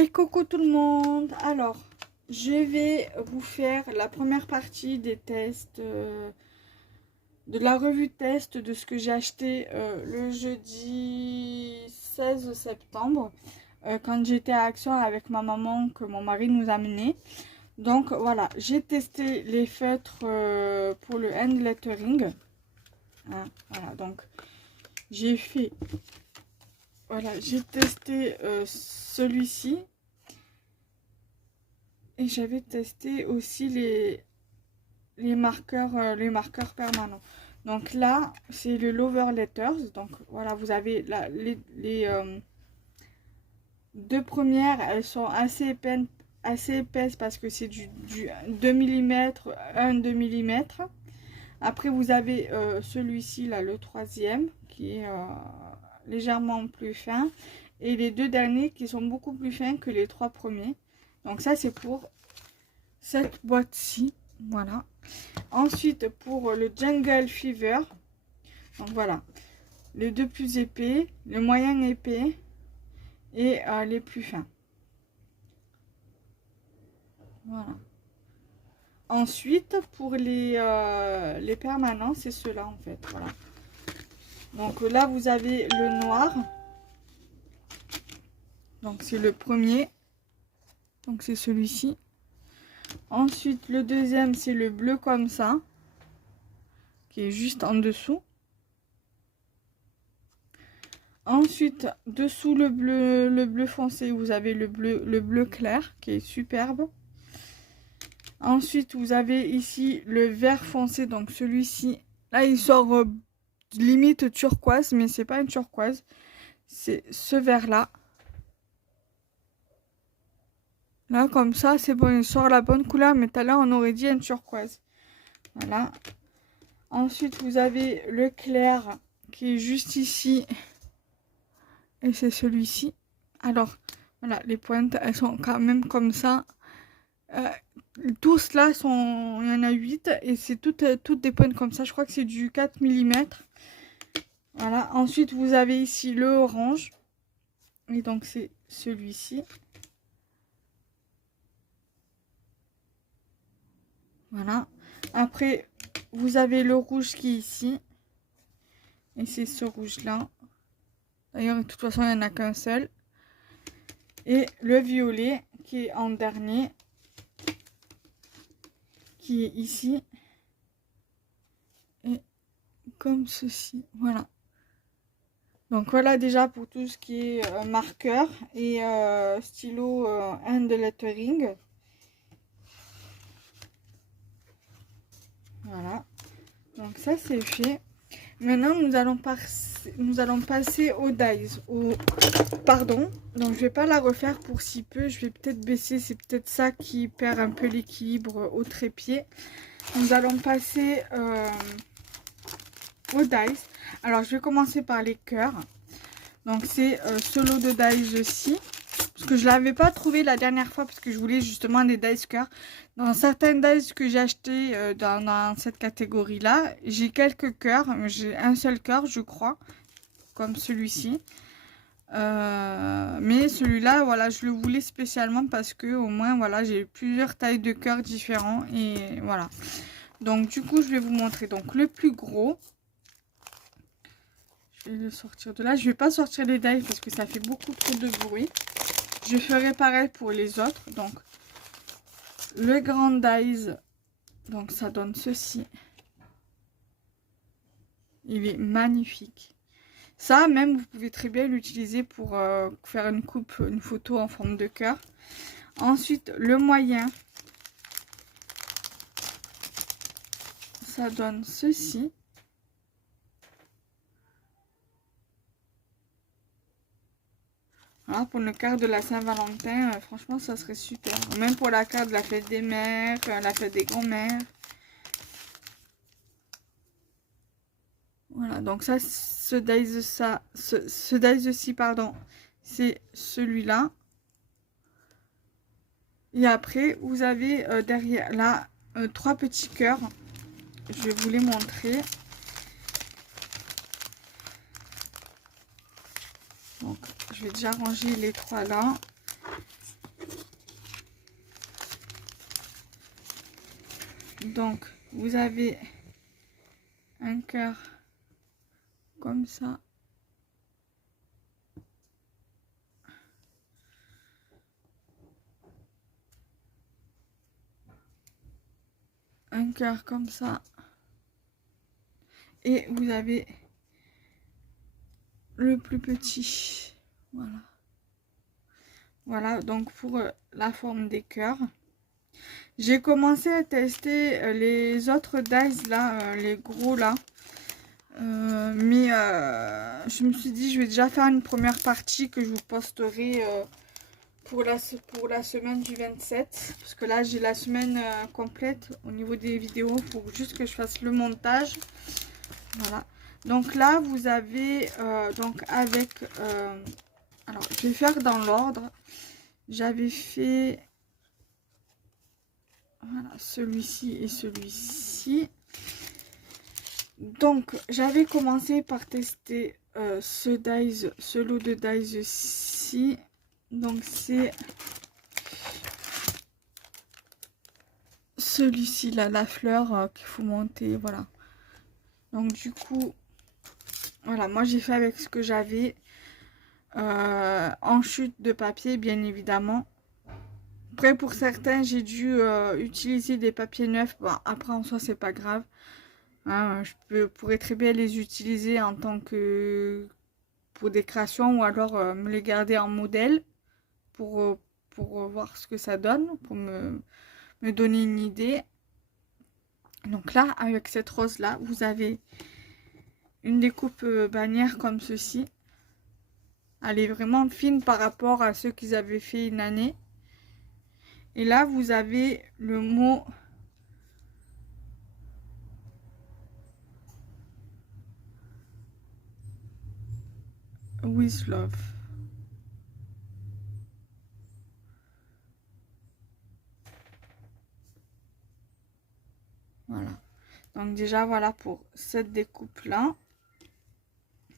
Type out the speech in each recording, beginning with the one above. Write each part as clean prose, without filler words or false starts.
Et coucou tout le monde. Alors, je vais vous faire la première partie des tests, de la revue test de ce que j'ai acheté le jeudi 16 septembre, quand j'étais à Action avec ma maman, que mon mari nous a amené. Donc voilà, j'ai testé les feutres pour le hand lettering. Hein, voilà, donc j'ai fait, voilà, j'ai testé celui-ci. Et j'avais testé aussi les marqueurs permanents. Donc là, c'est le Lover Letters. Donc voilà, vous avez les deux premières, elles sont assez épaisses parce que c'est du 2 mm, 1-2 mm. Après, vous avez celui-ci, là, le troisième, qui est légèrement plus fin. Et les deux derniers qui sont beaucoup plus fins que les trois premiers. Donc ça, c'est pour cette boîte-ci. Voilà. Ensuite, pour le Jungle Fever. Donc voilà. Les deux plus épais, les moyens épais et les plus fins. Voilà. Ensuite, pour les permanents, c'est ceux-là en fait. Voilà. Donc là, vous avez le noir. Donc c'est le premier. Donc c'est celui-ci. Ensuite, le deuxième, c'est le bleu comme ça, qui est juste en dessous. Ensuite, dessous le bleu foncé, vous avez le bleu clair, qui est superbe. Ensuite, vous avez ici le vert foncé, donc celui-ci. Là, il sort limite turquoise, mais c'est pas une turquoise. C'est ce vert-là. Là, comme ça, c'est bon, il sort la bonne couleur, mais tout à l'heure, on aurait dit une turquoise. Voilà. Ensuite, vous avez le clair, qui est juste ici. Et c'est celui-ci. Alors, voilà, les pointes, elles sont quand même comme ça. Tous là sont, il y en a 8 et c'est toutes des pointes comme ça. Je crois que c'est du 4 mm. Voilà. Ensuite, vous avez ici le orange. Et donc, c'est celui-ci. Voilà. Après, vous avez le rouge qui est ici. Et c'est ce rouge-là. D'ailleurs, de toute façon, il n'y en a qu'un seul. Et le violet qui est en dernier. Qui est ici. Et comme ceci. Voilà. Donc voilà déjà pour tout ce qui est marqueur et stylo hand lettering. Voilà. Donc ça c'est fait. Maintenant nous allons passer au dies. Pardon. Donc je vais pas la refaire pour si peu. Je vais peut-être baisser. C'est peut-être ça qui perd un peu l'équilibre au trépied. Nous allons passer au dies. Alors je vais commencer par les cœurs. Donc c'est ce lot de dies-ci. Parce que je ne l'avais pas trouvé la dernière fois parce que je voulais justement des dies cœurs. Dans certains dies que j'ai acheté dans cette catégorie-là, j'ai quelques cœurs. J'ai un seul cœur, je crois, comme celui-ci. Mais celui-là, voilà, je le voulais spécialement parce que au moins, voilà, j'ai plusieurs tailles de cœurs différents. Et voilà. Donc du coup, je vais vous montrer. Donc le plus gros. Je vais le sortir de là. Je vais pas sortir les dies parce que ça fait beaucoup trop de bruit. Je ferai pareil pour les autres. Donc, le grand dies, donc ça donne ceci. Il est magnifique. Ça, même, vous pouvez très bien l'utiliser pour faire une photo en forme de cœur. Ensuite, le moyen. Ça donne ceci. Voilà, pour le cœur de la Saint-Valentin, franchement, ça serait super. Même pour la carte de la fête des mères, la fête des grands-mères. Voilà, donc ça, ce dies-ci, pardon, c'est celui-là. Et après, vous avez derrière là 3 petits cœurs. Je vais vous les montrer. Donc, je vais déjà ranger les 3 là. Donc, vous avez un cœur comme ça. Un cœur comme ça. Et vous avez le plus petit. Voilà. Voilà, donc pour la forme des cœurs. J'ai commencé à tester les autres dies là, les gros là. Mais je me suis dit, je vais déjà faire une première partie que je vous posterai pour la semaine du 27. Parce que là, j'ai la semaine complète au niveau des vidéos. Il faut juste que je fasse le montage. Voilà. Donc là, vous avez, donc avec... alors, je vais faire dans l'ordre. J'avais fait... Voilà, celui-ci et celui-ci. Donc, j'avais commencé par tester ce lot de dies-ci. Donc, c'est celui-ci, là, la fleur qu'il faut monter, voilà. Donc, du coup, voilà, moi, j'ai fait avec ce que j'avais en chute de papier, bien évidemment. Après, pour certains, j'ai dû utiliser des papiers neufs. Bon, après, en soi, c'est pas grave. Hein, pourrais très bien les utiliser en tant que pour des créations ou alors me les garder en modèle pour voir ce que ça donne, pour me donner une idée. Donc là, avec cette rose-là, vous avez une découpe bannière comme ceci. Elle est vraiment fine par rapport à ceux qu'ils avaient fait une année. Et là, vous avez le mot with love. Voilà. Donc déjà, voilà pour cette découpe-là.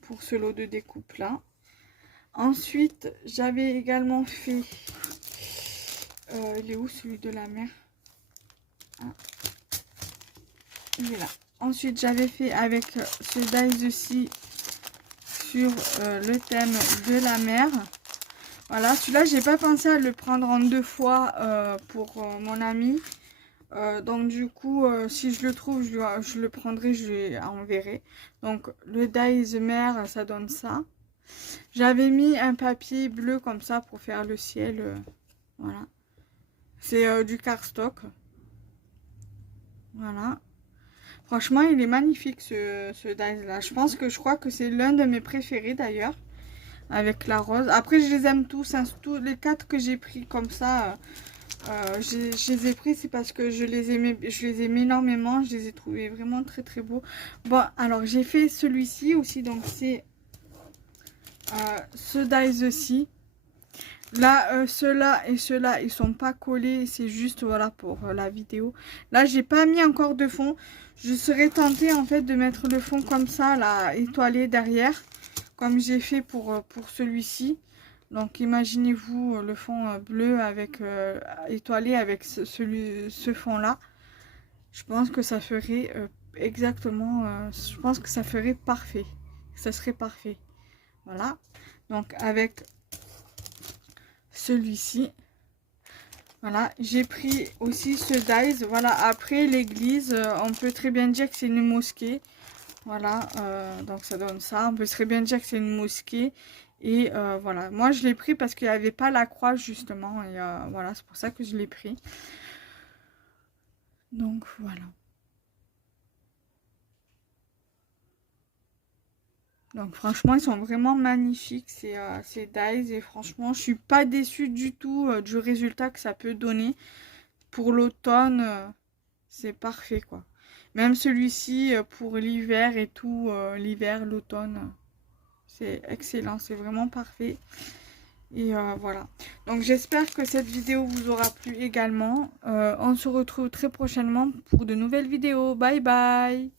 Pour ce lot de découpe-là. Ensuite, j'avais également fait... il est où celui de la mer? Ah, il est là. Ensuite, j'avais fait avec ce dies-ci sur le thème de la mer. Voilà, celui-là, j'ai pas pensé à le prendre en 2 fois pour mon ami. Donc du coup, si je le trouve, je le prendrai, je l'enverrai. Donc le dies mer, ça donne ça. J'avais mis un papier bleu comme ça pour faire le ciel. Voilà. C'est du cardstock. Voilà. Franchement, il est magnifique ce dies là. Je crois que c'est l'un de mes préférés d'ailleurs. Avec la rose. Après, je les aime tous. Hein, tous les 4 que j'ai pris comme ça. Je les ai pris, c'est parce que je les aimais énormément. Je les ai trouvés vraiment très très beaux. Bon, alors j'ai fait celui-ci aussi. Donc c'est ce dies-ci. Là, ceux-là et ceux-là, ils sont pas collés. C'est juste, voilà, pour la vidéo. Là, j'ai pas mis encore de fond. Je serais tentée, en fait, de mettre le fond comme ça, là, étoilé derrière. Comme j'ai fait pour celui-ci. Donc, imaginez-vous le fond bleu avec étoilé avec ce fond-là. Je pense que ça ferait exactement... je pense que ça ferait parfait. Ça serait parfait. Voilà. Donc, avec... celui-ci, voilà, j'ai pris aussi ce dies. Voilà, après l'église, on peut très bien dire que c'est une mosquée. Voilà, donc ça donne ça. On peut très bien dire que c'est une mosquée. Et voilà, moi je l'ai pris parce qu'il n'y avait pas la croix justement. Et voilà, c'est pour ça que je l'ai pris. Donc voilà. Donc franchement, ils sont vraiment magnifiques ces dies. Et franchement, je suis pas déçue du tout du résultat que ça peut donner. Pour l'automne, c'est parfait quoi. Même celui-ci pour l'hiver et tout, l'hiver, l'automne, c'est excellent. C'est vraiment parfait. Et voilà. Donc j'espère que cette vidéo vous aura plu également. On se retrouve très prochainement pour de nouvelles vidéos. Bye bye!